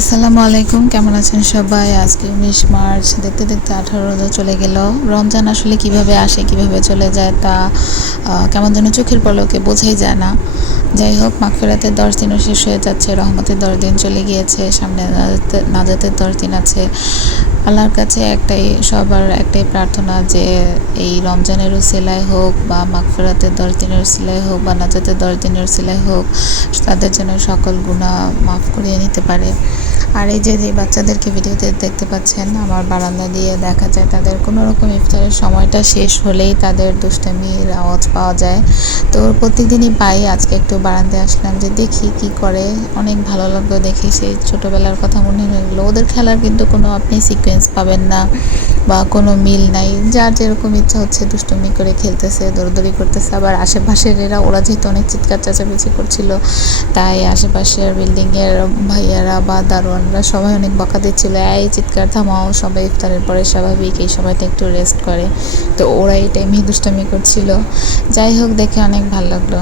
আসসালামু আলাইকুম, কেমন আছেন সবাই? আজকে 19 মার্চ, দেখতে দেখতে 18 রোজা চলে গেল। রমজান আসলে কিভাবে আসে কিভাবে চলে যায় তা কেমন যেন চোখের পলকে বোঝাই যায় না। যাই হোক, মাগফিরাতের 10 দিনও শেষ হয়ে যাচ্ছে, রহমতের 10 দিন চলে গিয়েছে, সামনে নাজাতের 10 দিন আছে। আল্লাহর কাছে সবার একটাই প্রার্থনা যে এই রমজানের উসিলায় হোক বা মাগফিরাতের 10 দিনের উসিলায় হোক বা নাজাতের 10 দিনের উসিলায় হোক, তাদের যেন সকল গুনাহ মাফ করিয়ে নিতে পারে। আর এই যে বাচ্চাদেরকে ভিডিওতে দেখতে পাচ্ছেন, আমার বারান্দা দিয়ে দেখা যায় তাদের কোনো রকম ইফতারের সময়টা শেষ হলেই তাদের দুষ্টামির আওয়াজ পাওয়া যায়। তো প্রত্যেকদিনই পাই, আজকে একটু বারান্দায় আসলাম যে দেখি কি করে। অনেক ভালো লাগলো দেখি, সেই ছোটোবেলার কথা মনে হয়ে গেলো। ওদের খেলার কিন্তু কোনো আপনি সিকোয়েন্স পাবেন না বা কোনো মিল নাই, যার যেরকম ইচ্ছা হচ্ছে দুষ্টুমি করে খেলতেছে, দৌড়দৌড়ি করতেছে। আবার আশেপাশের ওরা যেহেতু অনেক চিৎকার চেঁচামেচি করছিল, তাই আশেপাশের বিল্ডিংয়ের ভাইয়ারা বা দারোয়ানরা সবাই অনেক বকা দিচ্ছিল, এই চিৎকার থামাও, সবাই ইফতারের পরে স্বাভাবিক এই সময়টা একটু রেস্ট করে। তো ওরা এই টাইমে দুষ্টামি করছিল। যাই হোক, দেখে অনেক ভালো লাগলো।